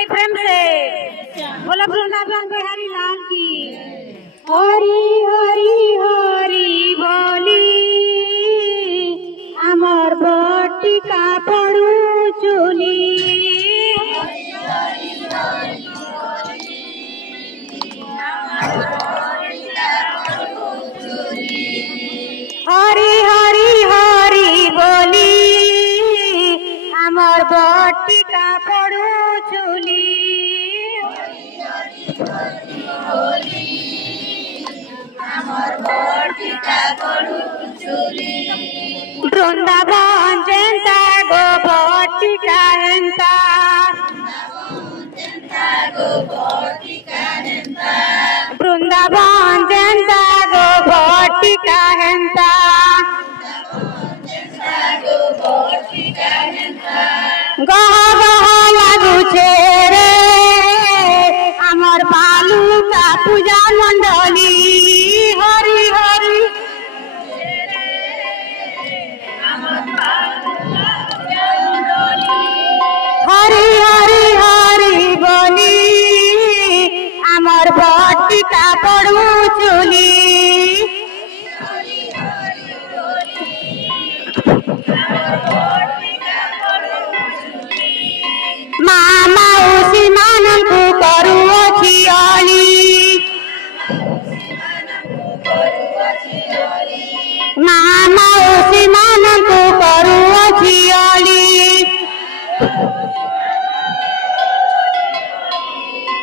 भाई प्रेम से बोला वृंदावन बिहारी लाल की। हरी हरी हरी बोली आमर बटिका पड़ू चुली। हरी हरी हरी बोली आमर बटिका पड़ू चुली। वृंदावन जेंता गो बटिका हेंता। वृंदावन जेंता गो बटिका हेंता। गह गह लागुछे रे आमर बालुका पूजा मंडली। हरि हरि हरि हरि हरि बोली आमर बटिका पड़ू चुली। मामा उसी मानंकु करुअछि अली। मामा उसी मानंकु करुअछि अली।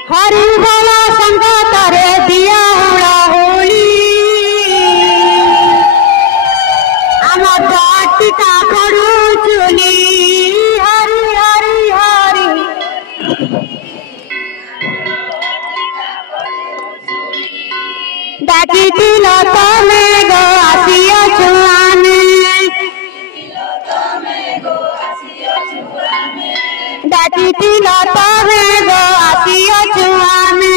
हरि बोल संगतरे दिया हुड़ा होली आमर बटिका पड़ू चुली। हरि हरि हरि डाकिथिल तमे गो आसियो छुआमे। डाकिथिल तमे गो आसियो छुआमे।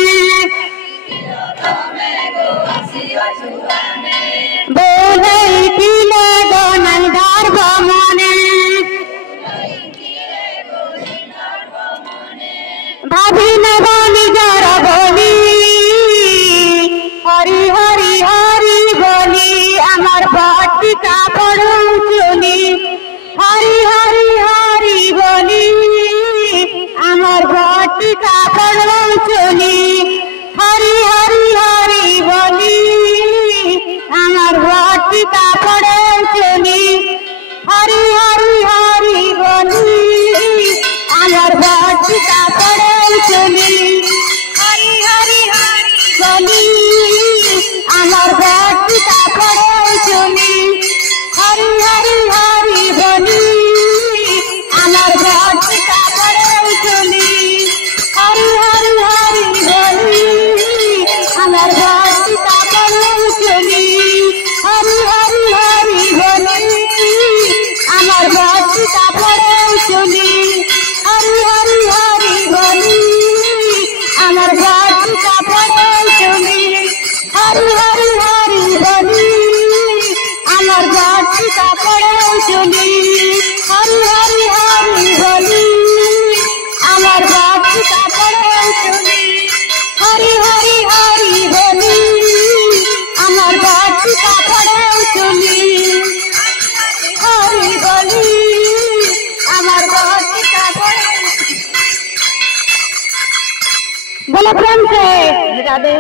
बोलैथिले गो नैधर मने। भाभी ने बनी जर बोली हरि हरि हरि बोली आमर बटिका पड़ू चुली। हरि हरि हरि बोली आमर बटिका पड़ू चुली। हरि हरि हरि बोली आमर बटिका पड़ू चुली। हरि हरि हरि बोली आमर बटिका पड़ू चुली। हरि हरि हरि बोली आमर बटिका पड़ू चुली। हरि हरि हरि बोली आमर बटिका पड़ू चुली। हरि हरि हरि बोली आमर बटिका पड़ू चुली। हरि हरि हरि बोली आमर बटिका पड़ू चुली। हरि हरि हरि बोली आमर बटिका पड़ू चुली। हरि हरि हरि बोली आमर बटिका पड़ू चुली। हरि हरि हरि बोली आमर बटिका पड़ू चुली। हरि हरि हरि बोली आमर बटिका पड़ू चुली। हरि बोली आमर बटिका पड़ू। बोलो प्रेम से राधे।